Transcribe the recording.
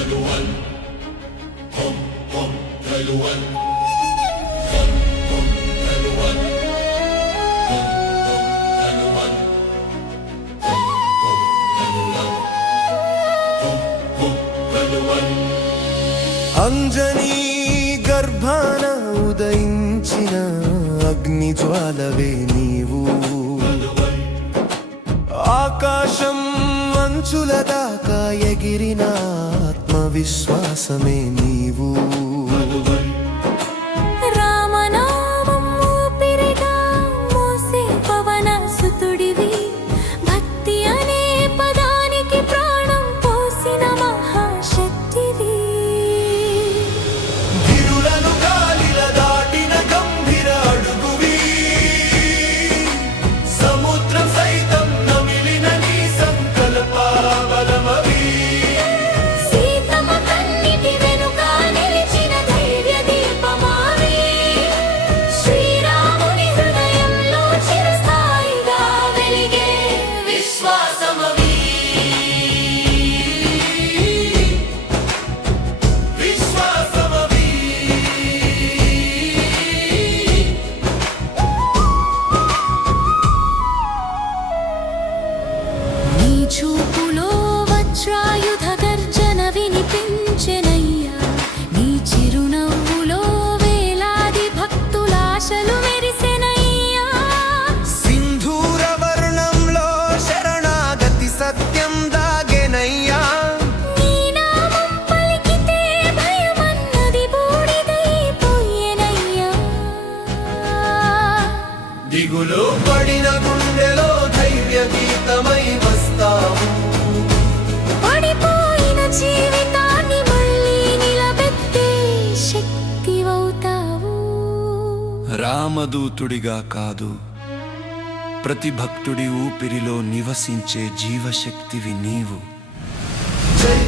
Raluan, hum hum Raluan, Raluan, Raluan, Raluan. Anjani గర్భాన ఉదయించిన అగ్ని జ్వాలవే నీవు, ఆకాశం అంచుల దాకా ఎగిరిన ఆత్మవిశ్వాసమే నీవు. రామనామం ఊపిరిగా మోసే పవన సుతుడివి, భక్తి అనే పదానికి ప్రాణం పోసిన మహాశక్తివి. గిరులను గాలిల దాటిన గంభీర అడుగువి, సముద్రం సైతం నమిలిన నీ సంకల్ప బలమవి. సీతమ్మ కన్నిటి వెనుక నిలిచిన ధైర్య దీపమావి, శ్రీరాముని హృదయంలో చిరస్థాయిగా వెలిగే విశ్వాసమవి. విశ్వాసమవి. నీ చూపులో వజ్రాయుధ గర్జన వినిపించెనయ్యా, నీ చిరునవ్వులో వేలాది భక్తులాశలు మెరిసెనయ్యా. సింధూర వర్ణంలో శరణాగతి సత్యం దాగెనయ్యా. నీ నామం పలికితే భయమన్నది బూడిదైపోయెనయ్యా. దిగులు పడిన గుండెలో ధైర్య గీతమై వస్తావు. పడిపోయిన జీవితాన్ని మళ్ళీ నిలబెట్టే శక్తివౌతావు. రామదూతుడిగా కాదు, ప్రతి భక్తుడి ఊపిరిలో నివసించే జీవశక్తివి నీవు. జై